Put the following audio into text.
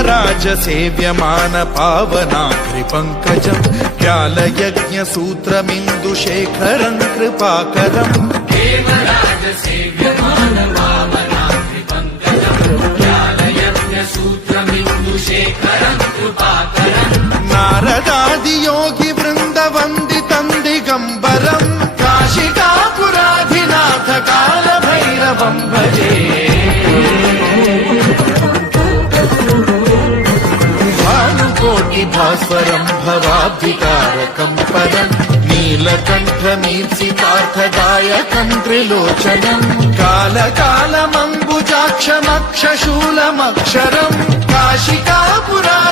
देवराज सेव्यमान पावनाग्रि पंकजम् व्यालयज्ञ सूत्रमिन्दुशेखरं कृपाकरम् देवराज सेव्यमान पावनाग्रि पंकजम् व्यालयज्ञ सूत्रमिन्दुशेखरं कृपाकरम् नारदादि योगि वृन्द वन्दितं दिगम्बरम् काशिकापुराधिनाथ काल भैरवं भजे भास्वरं भवाब्धिकारकं परं नीलकण्ठमीप्सितार्थदायकं त्रिलोचनं कालकालमम्बुजाक्षमक्षशूलमक्षरं काशिका